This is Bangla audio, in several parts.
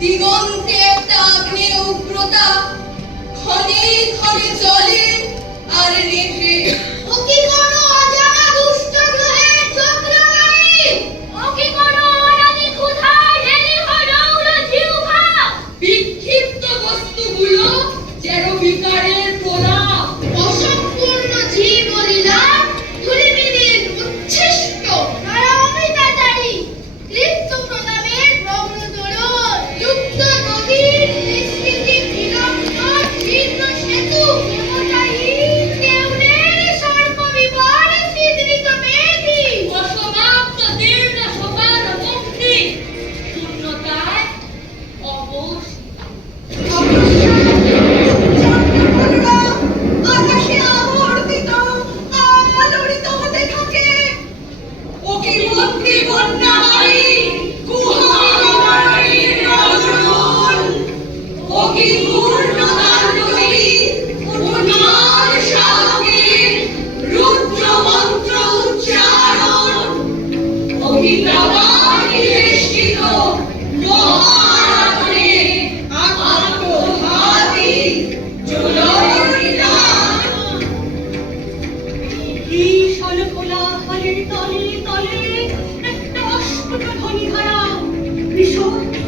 দিগন্তে একটা আগ্নেয় উগ্রতা ক্ষণে ক্ষণে জ্বলে আর নেভে। ও কি কোনো অজানা দুষ্ট গ্রহের চক্রধারী? ও কি কোনো অনাদি ক্ষুধার ঢেলে হরৌল জিহ্বা? বিক্ষিপ্ত বস্তুগুলো যেন বিকারের প্রলাপ, অসম্পূর্ণ জীবলীলা ধূলিমিলির উচ্ছিষ্ট নরমিতাচারী তৃপ্ত প্রণামের প্রগ্রতরুণ যুক্ত নদীর নিষ্কৃতি বিলম্ব জীর্ণ সেতু দেবতাহীন কেউনের সর্প বিবার ছিদ্রিত মেঘি অসমাপ্ত দীর্ঘ সবার মুক্তি শূন্যতায় অবশ আকাশে আবর্তিত আলোড়িত হতে থাকে। ও কি মধ্যে বন্যাবাড়ি গুহাবাড়ির নজরুল, ও কি পূর্ণতাণ্ডবী উন্মাদ সাধকের রুদ্র মন্ত্র উচ্চারণ, ও কি প্রবাহে বেষ্টিত মহারাত্রে আত্মঘাতী জলনিদান। ভীষণ কোলাহলের তলে তলে একটা অস্ফুট ধ্বনিধারা বিশুদ্ধ,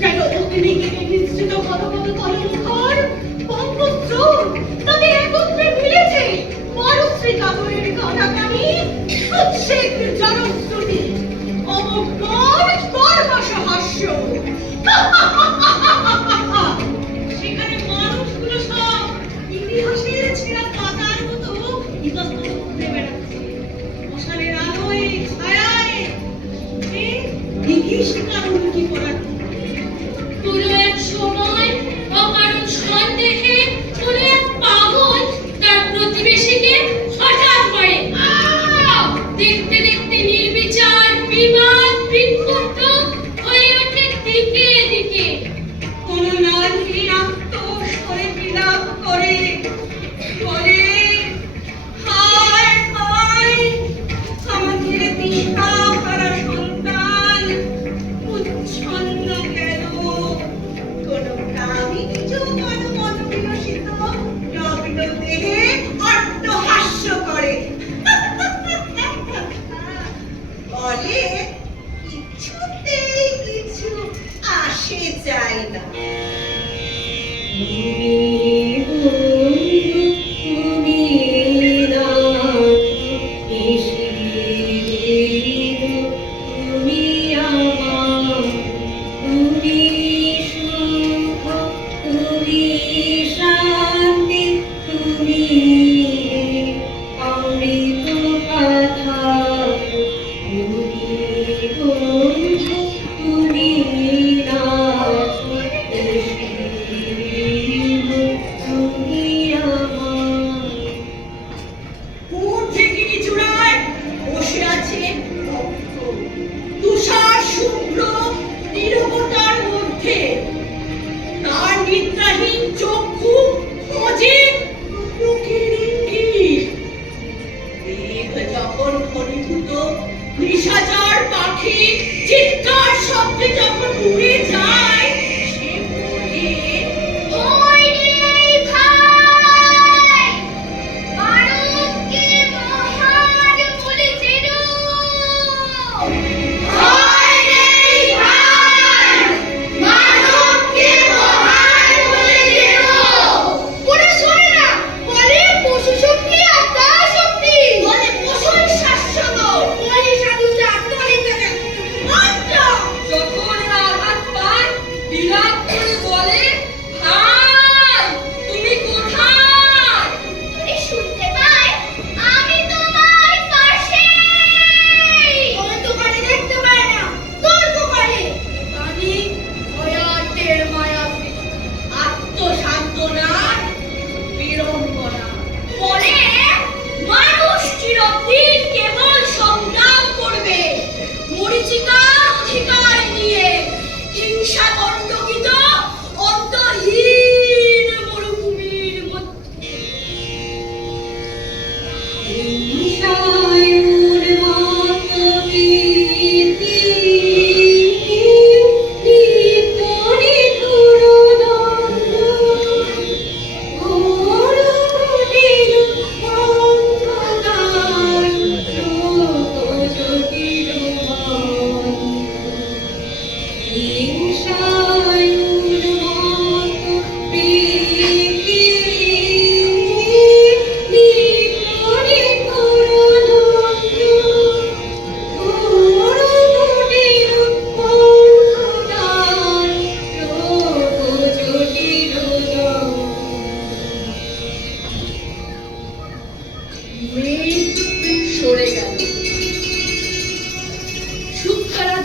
যেন অগ্নিকে মিশ্রিত কত কত তরঙ্গর বঙ্গস্রোত তাদের একত্রে মিলেছে মরুশ্রী কাপড়ের কানাকানি উচ্ছেদ জনশ্রুতি অমগ্ন কর্মশ হাস্য। সেখানে মানুষগুলো সব ইতিহাসের ছেঁড়া পাতার মতো ইতস্তত ঘুরে বেড়াচ্ছে মশালের আলোয় ছায়ায়। বিভীষিকার উল্কি পড়া কোনো এক সময় অকারণ সন্দেহে কোনো এক পাগল তার প্রতিবেশীকে হঠাৎ করে দেখতে দেখতে নির্বিচার বিবাদ বিক্ষুব্ধ হয়ে ওঠে দিকে দিকে। কোন নারী আত্মস্বরে বিলাপ করে বলে, হায় হায় আমাদের তৃষ্ণা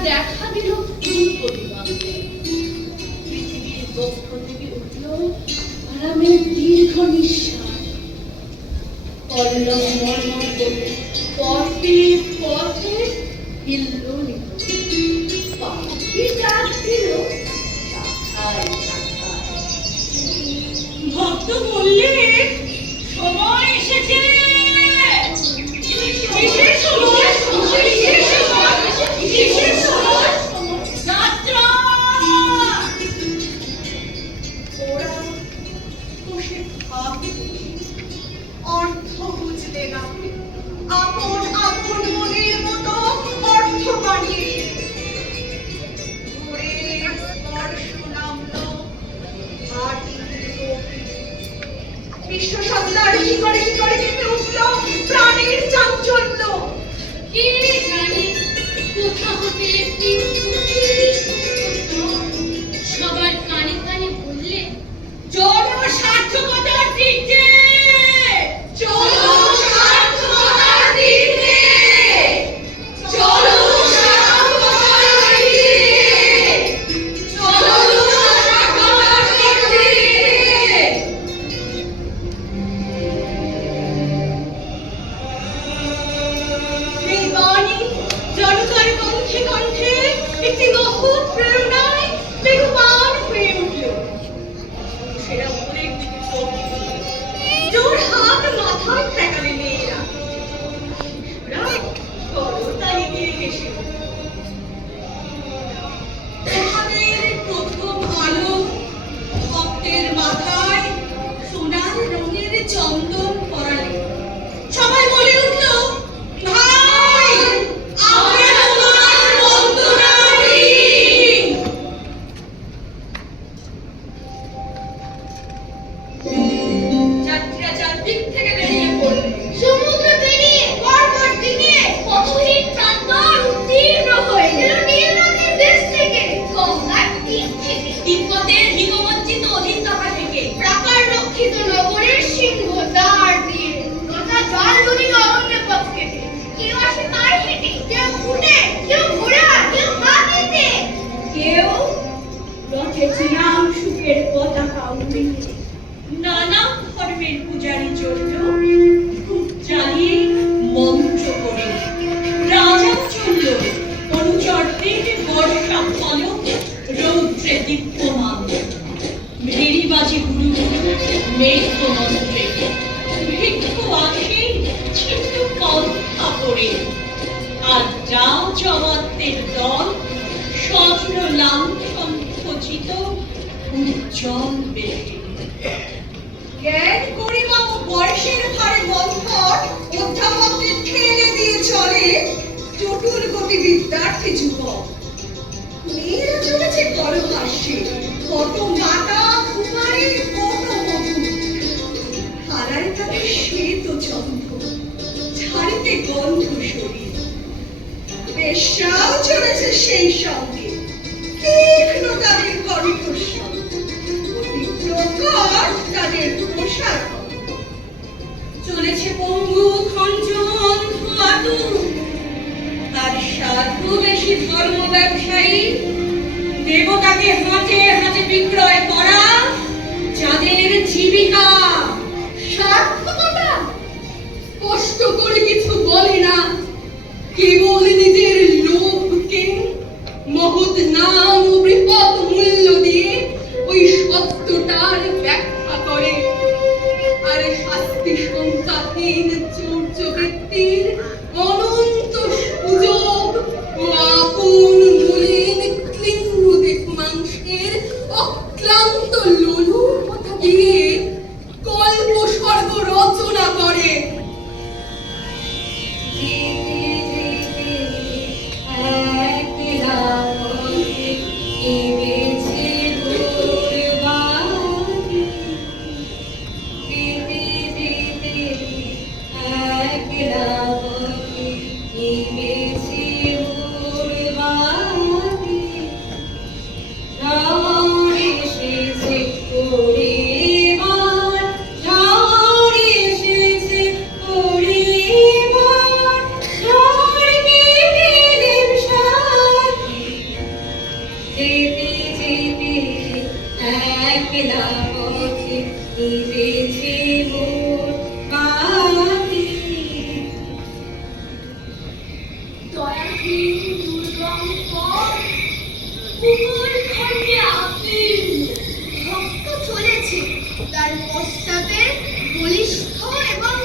দেখা দিল দুর্গতিবাদে। পৃথিবীর পক্ষ থেকে উঠল আরামের দীর্ঘ নিঃশ্বাস। পল্লব মর্মর করে পথে পথে হিলল পাখি ডাক দিল শাখায় শাখায়। ভক্ত বললেন সময় এসেছে, বিশেষ সময়, বিশেষ সময়, বিশেষ সময়, যাত্রা। ওরা বসে ভাবে, অর্থ বুঝলে না, আপন আপন মনের মতো অর্থ বানিয়ে ভোরের স্পর্শ নামলো মাটির গভীরে। বিশ্বসত্তার শিকড়ে শিকড়ে কেঁপে উঠল প্রাণের চাঞ্চল্য। কে জানে কোথা হতে একটি সবার কানে কানে বললে জনসার্থকতার দিকে, জনসার্থকতার দিকে, জনসার্থকতার দিকে, জনসার্থকতার দিকে। এই বাণী জনতার কণ্ঠে কণ্ঠে একটি মহৎ প্রেরণায় বেগবান হয়ে উঠল। সেটা উপরের দিকে চোখ তুলল। জোর হাত মাথায় ঠেকালে মেয়েরা। শিশুরা করতালি দিয়ে হেসে উঠল। আমাদের প্রথম আলো ভক্তের মাথায় সোনার রঙের চন্দন পরালে। সবাই বলে উঠল, ভাই আমরা তোমার বন্দনাহীন। যাত্রীরা চারদিক থেকে বেরিয়ে পড়ল। সমুদ্র পেরিয়ে পর্বত ডিঙিয়ে পথহীন প্রান্তর উত্তীর্ণ হয়ে এলো নীল নদীর দেশ থেকে, গঙ্গার তীর থেকে, তিব্বতের হিমমজ্জিত অধিকতকা থেকে, প্রাকার রক্ষিত নগরের সিংহ দ্বার দিয়ে। নদা জল নদীর অরণ্য পথ কেটে, কেউ আসে পায়ে হেঁটে, কেউ উঠে, কেউ ঘোড়া, কেউ পা পেতে, কেউ রথে চিরাম সুখের পতাকা উঠে। নানা ধর্মের পূজারী চলল ধূপ জ্বালিয়ে মন্ত্র করে। রাজা চলল অনুচরদের বর্ষা ফলক রৌদ্রে দীপ্যমান। ভেরি বাজে গুরু গুরু মেঘ মন্ত্রে। ভিক্ষু আসে ছিন্ন পন্থা করে। আর যা জগতের দল স্বপ্ন লাঞ্ছন খচিত উজ্জ্বল বেশে। জ্ঞান করিবা ও বয়সের ভারে মন্থর অধ্যাপকদের ঠেলে দিয়ে চলে চটুল গতি বিদ্যার্থী যুবক। মেয়েরা চলেছে করহাস্যে, কত মাতা কুমারী কত মধু। হারায় তাদের শ্বেত চন্দ্র, ছাড়িতে গন্ধ শরীর। বেশ্যাও চলেছে সেই সঙ্গে, তীক্ষ্ণ তাদের কণ্ঠস্বর, অতি প্রকট তাদের পোশাক। চলেছে পঙ্গু খঞ্জন ধোয়াতু, আর সাধু বেশি ধর্ম ব্যবসায়ী। দেবতাকে হাঁটে হাঁটে বিক্রয় করা যাদের জীবিকা। সার্থকতা স্পষ্ট করে কিছু বলে না, কেবল নিজের লোভকে মহৎ নাম ও বৃহৎ মূল্য দিয়ে ওই সত্যটার ব্যাখ্যা করে। আর শাস্তি সন্তাহীন চৌর্য বৃত্তির অনন্ত সুযোগ ও আপন মলিন ক্লিন্ন দেহ মাংসের অক্লান্ত লোলুপতা দিয়ে কল্প স্বর্গ রচনা করে। যেতে যেতে একলা পথে কঠিন দুর্গম পথ, কুকুর খণ্ডে আপীর্ণ, ভক্ত চলেছে তার পশ্চাতে বলিষ্ঠ এবং